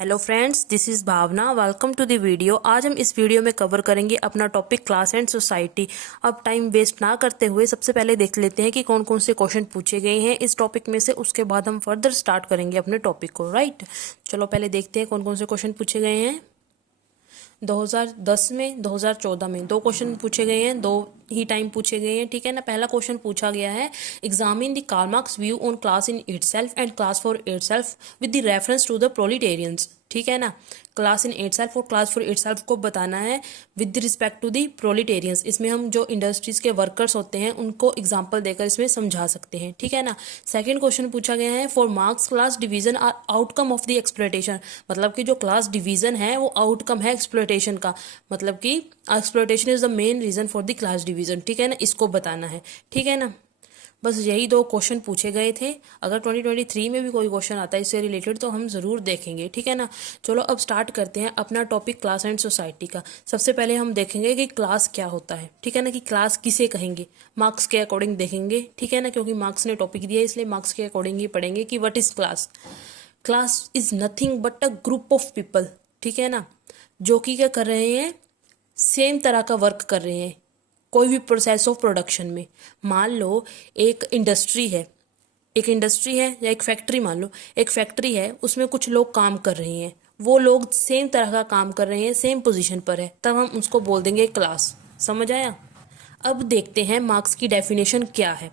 Hello friends, this is Bhavna. Welcome to the video. आज हम इस वीडियो में कवर करेंगे अपना टॉपिक क्लास एंड सोसाइटी। अब टाइम वेस्ट ना करते हुए सबसे पहले देख लेते हैं कि कौन कौन से क्वेश्चन पूछे गए हैं इस टॉपिक में से। उसके बाद हम फर्दर स्टार्ट करेंगे अपने टॉपिक को। राइट, चलो पहले देखते हैं कौन कौन से क्वेश्चन पूछे गए हैं। 2010 में 2014 में दो क्वेश्चन पूछे गए हैं, दो ही टाइम पूछे गए हैं। ठीक है ना। पहला क्वेश्चन पूछा गया है, examine the Karl Marx view on class in itself and class for itself with the reference to the proletarians. ठीक है ना। क्लास इन इटसेल्फ और क्लास फॉर इटसेल्फ को बताना है with respect to the proletarians. इसमें हम जो इंडस्ट्रीज के वर्कर्स होते हैं उनको एग्जाम्पल देकर इसमें समझा सकते हैं। ठीक है ना। सेकंड क्वेश्चन पूछा गया है, for Marx class division are outcome of the exploitation. मतलब कि जो क्लास डिवीजन है वो आउटकम है एक्सप्लॉयटेशन का। मतलब कि exploitation is the main reason for the class division. ठीक है ना, इसको बताना है। ठीक है ना। बस यही दो क्वेश्चन पूछे गए थे। अगर 2023 में भी कोई क्वेश्चन आता है इससे रिलेटेड तो हम ज़रूर देखेंगे। ठीक है ना। चलो अब स्टार्ट करते हैं अपना टॉपिक क्लास एंड सोसाइटी का। सबसे पहले हम देखेंगे कि क्लास क्या होता है। ठीक है ना, कि क्लास किसे कहेंगे, मार्क्स के अकॉर्डिंग देखेंगे। ठीक है ना, क्योंकि मार्क्स ने टॉपिक दिया है इसलिए मार्क्स के अकॉर्डिंग ही पढ़ेंगे कि what is class. Class is nothing but a group of people. ठीक है ना, जो कि क्या कर रहे हैं, सेम तरह का वर्क कर रहे हैं कोई भी प्रोसेस ऑफ प्रोडक्शन में। मान लो एक इंडस्ट्री है, या एक फैक्ट्री। मान लो एक फैक्ट्री है, उसमें कुछ लोग काम कर रहे हैं, वो लोग सेम तरह का काम कर रहे हैं, सेम पोजीशन पर है, तब हम उसको बोल देंगे क्लास। समझ आया। अब देखते हैं मार्क्स की डेफिनेशन क्या है।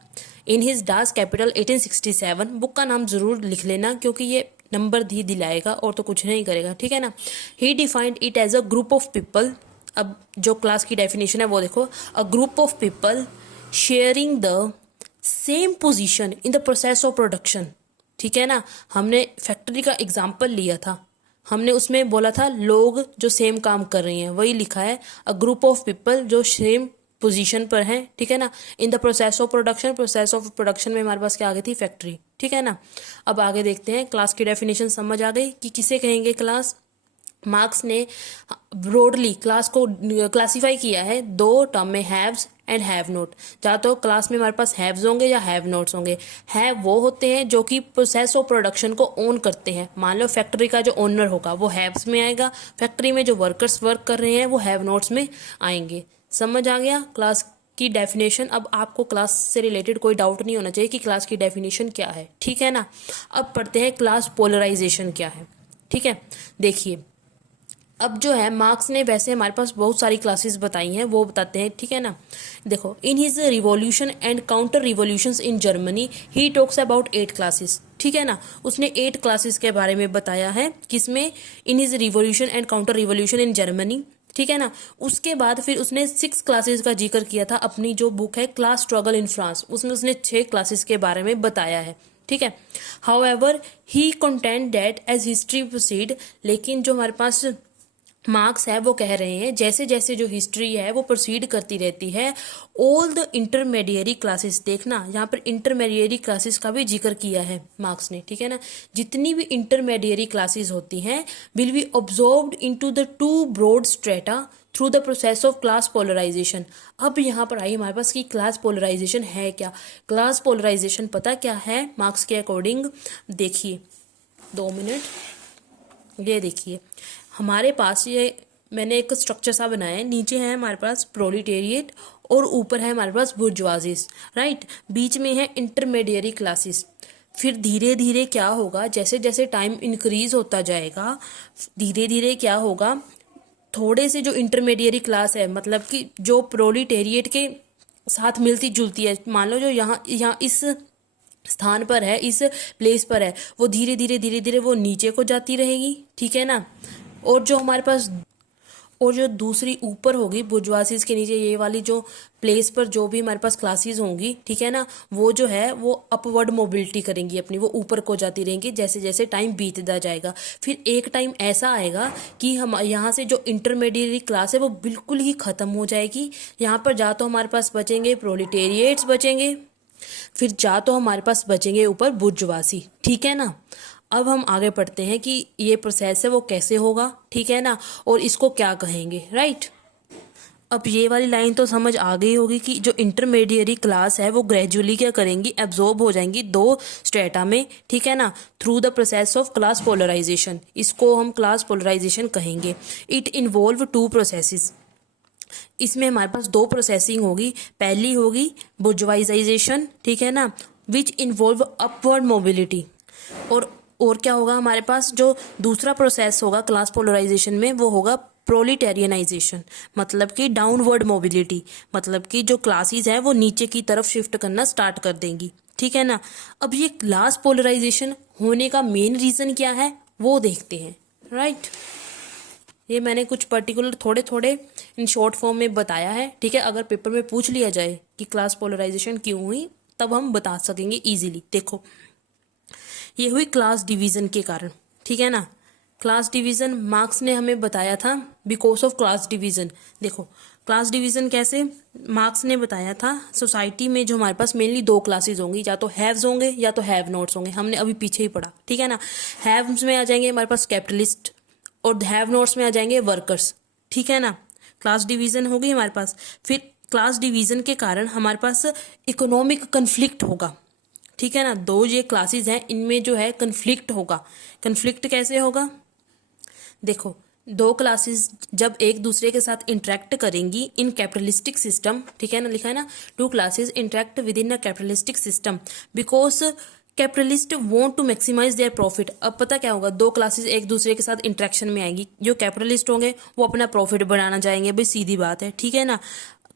In his dance capital 1867, book का नाम जरूर लिख लेना क्योंकि ये नंबर ही दिलाएगा और तो कुछ नहीं करेगा। ठीक है ना। He defined it as a group of people. अब जो क्लास की डेफिनेशन है वो देखो, a group of people sharing the same position in the process of production. ठीक है ना। हमने फैक्ट्री का एग्जाम्पल लिया था, हमने उसमें बोला था लोग जो सेम काम कर रहे हैं, वही लिखा है अ ग्रुप ऑफ पीपल जो सेम पोजीशन पर हैं। ठीक है ना। इन the process of production, process of production में हमारे पास क्या आ गई थी, फैक्ट्री। ठीक है ना। अब आगे देखते हैं, क्लास की डेफिनेशन समझ आ गई कि किसे कहेंगे क्लास। मार्क्स ने ब्रॉडली क्लास को क्लासिफाई किया है दो टर्म में, हैव्स एंड हैव नोट। या तो क्लास में हमारे पास हैव्स होंगे या हैव नोट्स होंगे। हैव वो होते हैं जो कि प्रोसेस ऑफ प्रोडक्शन को ओन करते हैं। मान लो फैक्ट्री का जो ओनर होगा वो हैव्स में आएगा, फैक्ट्री में जो वर्कर्स वर्क कर रहे हैं वो हैव नोट्स में आएंगे। समझ आ गया क्लास की डेफिनेशन। अब आपको क्लास से रिलेटेड कोई डाउट नहीं होना चाहिए कि क्लास की डेफिनेशन क्या है। ठीक है ना। अब पढ़ते हैं क्लास पोलराइजेशन क्या है। ठीक है, देखिए अब जो है मार्क्स ने वैसे हमारे पास बहुत सारी क्लासेस बताई हैं, वो बताते हैं। ठीक है ना। देखो, in his revolution and counter revolutions in Germany he talks about 8 classes. ठीक है ना। उसने 8 क्लासेस के बारे में बताया है, किसमें, in his revolution and counter revolution in Germany. ठीक है ना। उसके बाद फिर उसने 6 क्लासेस का जिक्र किया था अपनी जो बुक है क्लास स्ट्रगल इन फ्रांस, उसमें उसने 6 क्लासेस के बारे में बताया है। ठीक है। However he content that as history proceed, लेकिन जो हमारे पास मार्क्स है वो कह रहे हैं जैसे जैसे जो हिस्ट्री है वो प्रोसीड करती रहती है, ऑल द इंटरमीडिएरी क्लासेस, देखना यहाँ पर इंटरमीडिएरी क्लासेस का भी जिक्र किया है मार्क्स ने। ठीक है ना। जितनी भी इंटरमीडिएरी क्लासेस होती हैं will be observed into the two broad strata through the process of class polarisation. अब यहाँ पर आई हमारे पास कि क्लास पोलराइजेशन है क्या। क्लास पोलराइजेशन पता क्या है मार्क्स के अकॉर्डिंग, देखिए 2 मिनट। ये देखिए हमारे पास ये मैंने एक स्ट्रक्चर सा बनाया है, नीचे है हमारे पास प्रोलिटेरिएट और ऊपर है हमारे पास बुर्जुआजीज। राइट, बीच में है इंटरमीडिएरी क्लासेस। फिर धीरे धीरे क्या होगा, जैसे जैसे टाइम इंक्रीज होता जाएगा धीरे धीरे क्या होगा, थोड़े से जो इंटरमीडिएरी क्लास है, मतलब कि जो प्रोलिटेरिएट के साथ मिलती जुलती है, मान लो जो यहाँ इस स्थान पर है, इस प्लेस पर है, वो धीरे धीरे वो नीचे को जाती रहेगी। ठीक है ना। और जो हमारे पास और जो दूसरी ऊपर होगी बुर्जुआसीज के नीचे, ये वाली जो प्लेस पर जो भी हमारे पास क्लासेस होंगी, ठीक है ना, वो जो है वो अपवर्ड मोबिलिटी करेंगी अपनी, वो ऊपर को जाती रहेंगी जैसे जैसे टाइम बीतता जाएगा। फिर एक टाइम ऐसा आएगा कि हम यहाँ से जो इंटरमीडिएट क्लास है वो बिल्कुल ही खत्म हो जाएगी। यहाँ पर जा तो हमारे पास बचेंगे प्रोलिटेरिएट्स बचेंगे, फिर जा तो हमारे पास बचेंगे ऊपर बुर्जुआसी। ठीक है ना। अब हम आगे पढ़ते हैं कि ये प्रोसेस है वो कैसे होगा। ठीक है ना, और इसको क्या कहेंगे। राइट, अब ये वाली लाइन तो समझ आ गई होगी कि जो इंटरमीडिएरी क्लास है वो ग्रेजुअली क्या करेंगी, एब्जॉर्ब हो जाएंगी दो स्ट्रेटा में, ठीक है ना, through the process of class polarization. इसको हम क्लास पोलराइजेशन कहेंगे। It involve two processes. इसमें हमारे पास दो प्रोसेसिंग होगी। पहली होगी बुर्जुआइजेशन, ठीक है ना, विच इन्वॉल्व अपवर्ड मोबिलिटी। और क्या होगा हमारे पास, जो दूसरा प्रोसेस होगा क्लास पोलराइजेशन में वो होगा प्रोलिटेरियनाइजेशन, मतलब कि डाउनवर्ड मोबिलिटी, मतलब कि जो क्लासेस है वो नीचे की तरफ शिफ्ट करना स्टार्ट कर देंगी, ठीक है ना। अब ये क्लास पोलराइजेशन होने का मेन रीजन क्या है वो देखते हैं, राइट। ये मैंने कुछ पर्टिकुलर थोड़े थोड़े इन शॉर्ट फॉर्म में बताया है, ठीक है। अगर पेपर में पूछ लिया जाए कि क्लास पोलराइजेशन क्यों हुई तब हम बता सकेंगे इजीली। देखो, ये हुई क्लास डिवीजन के कारण, ठीक है ना। क्लास डिवीजन मार्क्स ने हमें बताया था बिकॉज ऑफ क्लास डिवीजन। देखो क्लास डिवीजन कैसे, मार्क्स ने बताया था सोसाइटी में जो हमारे पास मेनली दो क्लासेस होंगी, या तो हैव्स होंगे या तो हैव नॉट्स होंगे। हमने अभी पीछे ही पढ़ा, ठीक है ना। हैव्स में आ जाएंगे हमारे पास कैपिटलिस्ट और हैव नॉट्स में आ जाएंगे वर्कर्स, ठीक है ना। क्लास डिवीजन होगी हमारे पास। फिर क्लास डिवीजन के कारण हमारे पास इकोनॉमिक कन्फ्लिक्ट होगा, ठीक है ना। दो ये क्लासेस हैं इनमें जो है कन्फ्लिक्ट होगा। कन्फ्लिक्ट कैसे होगा, देखो दो क्लासेस जब एक दूसरे के साथ इंटरेक्ट करेंगी इन कैपिटलिस्टिक सिस्टम, ठीक है ना, लिखा है ना, two classes interact with in a capitalistic system because capitalist want to maximize their profit. अब पता क्या होगा, दो क्लासेस एक दूसरे के साथ इंटरेक्शन में आएंगी। जो कैपिटलिस्ट होंगे वो अपना प्रॉफिट बढ़ाना चाहेंगे, भाई सीधी बात है, ठीक है ना।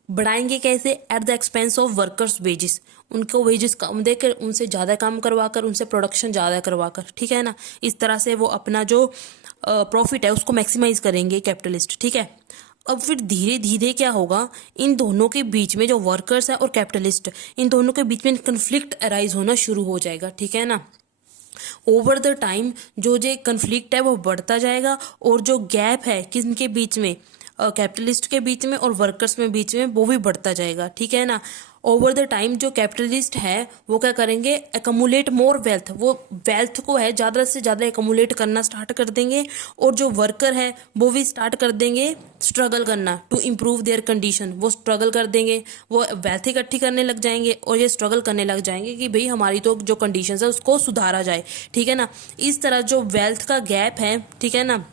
बढ़ाएंगे कैसे, at the expense of workers wages. उनको वेजेस कम देकर उनसे ज़्यादा काम करवाकर उनसे प्रोडक्शन ज़्यादा करवाकर, ठीक है ना। इस तरह से वो अपना जो प्रॉफिट है उसको मैक्सिमाइज करेंगे कैपिटलिस्ट, ठीक है। अब फिर धीरे धीरे क्या होगा, इन दोनों के बीच में जो वर्कर्स है और कैपिटलिस्ट, इन दोनों के बीच में कन्फ्लिक्ट अराइज होना शुरू हो जाएगा, ठीक है ना। ओवर द टाइम जो कन्फ्लिक्ट है वो बढ़ता जाएगा और जो गैप है किनके बीच में, कैपिटलिस्ट के बीच में और वर्कर्स में बीच में, वो भी बढ़ता जाएगा, ठीक है ना। ओवर द टाइम जो कैपिटलिस्ट है वो क्या करेंगे, एकमुलेट मोर वेल्थ, वो वेल्थ को है ज़्यादा से ज़्यादा एकमुलेट करना स्टार्ट कर देंगे। और जो वर्कर है वो भी स्टार्ट कर देंगे स्ट्रगल करना टू इम्प्रूव देयर कंडीशन। वो स्ट्रगल कर देंगे, वो वेल्थ इकट्ठी करने लग जाएंगे और ये स्ट्रगल करने लग जाएंगे कि भाई हमारी तो जो कंडीशन है उसको सुधारा जाए, ठीक है ना। इस तरह जो वेल्थ का गैप है, ठीक है ना,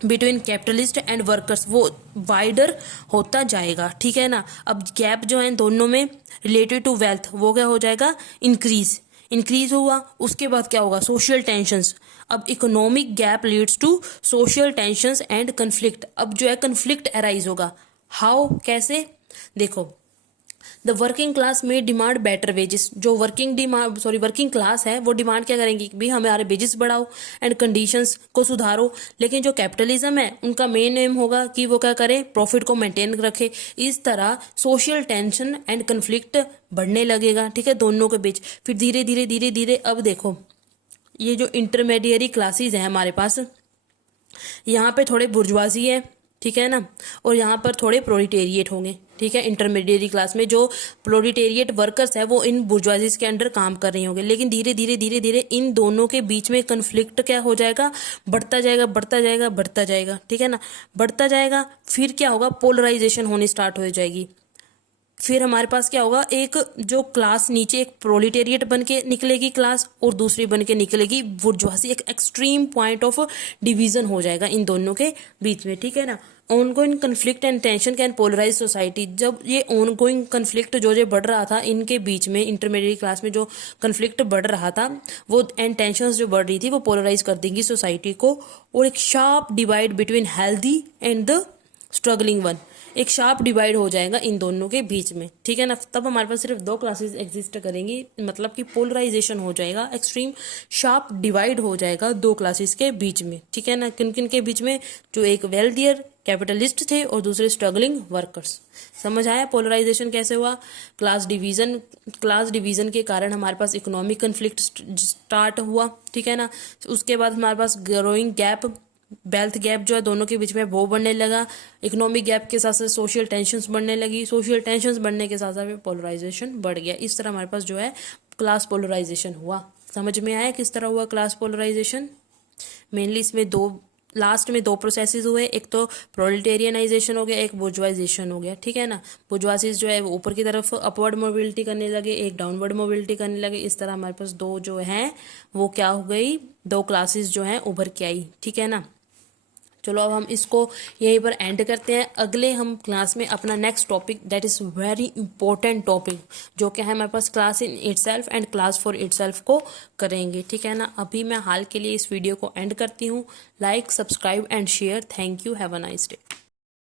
बिटवीन कैपिटलिस्ट एंड वर्कर्स, वो वाइडर होता जाएगा, ठीक है ना। अब गैप जो है दोनों में रिलेटेड टू वेल्थ वो क्या हो जाएगा, इंक्रीज हुआ। उसके बाद क्या होगा, सोशल टेंशंस। अब economic gap leads to social tensions and conflict. अब जो है कन्फ्लिक्ट अराइज होगा, हाउ, कैसे, देखो द वर्किंग क्लास में डिमांड बेटर वेजेस। जो वर्किंग क्लास है वो डिमांड क्या करेंगी कि भाई हमारे वेजेस बढ़ाओ एंड कंडीशंस को सुधारो। लेकिन जो कैपिटलिज्म है उनका मेन एम होगा कि वो क्या करे, प्रॉफिट को मेंटेन रखे। इस तरह सोशल टेंशन एंड कन्फ्लिक्ट बढ़ने लगेगा, ठीक है, दोनों के बीच। फिर धीरे धीरे धीरे धीरे अब देखो ये जो इंटरमीडिएरी क्लासेस हैं हमारे पास, यहाँ पे थोड़े बुर्जुआजी है, ठीक है ना, और यहाँ पर थोड़े प्रोलिटेरिएट होंगे, ठीक है। इंटरमीडिएट क्लास में जो प्रोलिटेरिएट वर्कर्स है वो इन बुर्जुआजीज के अंडर काम कर रहे होंगे। लेकिन धीरे धीरे धीरे धीरे इन दोनों के बीच में कन्फ्लिक्ट क्या हो जाएगा, बढ़ता जाएगा बढ़ता जाएगा बढ़ता जाएगा, ठीक है ना, बढ़ता जाएगा। फिर क्या होगा, पोलराइजेशन होनी स्टार्ट हो जाएगी। फिर हमारे पास क्या होगा, एक जो क्लास नीचे एक प्रोलिटेरिएट बन के निकलेगी क्लास और दूसरी बन के निकलेगी बुर्जुआसी। एक एक्सट्रीम पॉइंट ऑफ डिवीजन हो जाएगा इन दोनों के बीच में, ठीक है ना। Ongoing conflict and tension can polarize society. जब ये ऑनगोइंग कन्फ्लिक्ट जो बढ़ रहा था इनके बीच में, इंटरमीडिएट क्लास में जो कन्फ्लिक्ट बढ़ रहा था वो एंड टेंशन जो बढ़ रही थी वो पोलराइज कर देंगी सोसाइटी को। और एक sharp divide between healthy and the struggling one, एक शार्प डिवाइड हो जाएगा इन दोनों के बीच में, ठीक है ना। तब हमारे पास सिर्फ दो क्लासेस एग्जिस्ट करेंगी, मतलब कि पोलराइजेशन हो जाएगा, एक्सट्रीम शार्प डिवाइड हो जाएगा दो क्लासेस के बीच में, ठीक है ना। किन किन के बीच में, जो एक वेल्थियर कैपिटलिस्ट थे और दूसरे स्ट्रगलिंग वर्कर्स। समझ आया पोलराइजेशन कैसे हुआ। क्लास डिवीजन के कारण हमारे पास इकोनॉमिक कन्फ्लिक्ट स्टार्ट हुआ, ठीक है ना। उसके बाद हमारे पास ग्रोइंग गैप, वेल्थ गैप जो है दोनों के बीच में वो बढ़ने लगा। इकोनॉमिक गैप के साथ साथ सोशल टेंशंस बढ़ने लगी, सोशल टेंशंस बढ़ने के साथ साथ पोलराइजेशन बढ़ गया। इस तरह हमारे पास जो है क्लास पोलराइजेशन हुआ। समझ में आया किस तरह हुआ क्लास पोलराइजेशन। मेनली इसमें दो लास्ट में दो प्रोसेसेस हुए, एक तो प्रोलेटेरियनाइजेशन हो गया, एक बुर्जुआइजेशन हो गया, ठीक है ना। बुर्जुआसीज जो है वो ऊपर की तरफ अपवर्ड मोबिलिटी करने लगे, एक डाउनवर्ड मोबिलिटी करने लगे। इस तरह हमारे पास दो जो हैं वो क्या हो गई, दो क्लासेस जो हैं उभर के आई, ठीक है ना। चलो अब हम इसको यहीं पर एंड करते हैं। अगले हम क्लास में अपना next topic that is very important topic जो क्या है हमारे पास class in itself and class for itself को करेंगे, ठीक है ना। अभी मैं हाल के लिए इस वीडियो को एंड करती हूँ। Like, subscribe and share. Thank you. Have a nice day.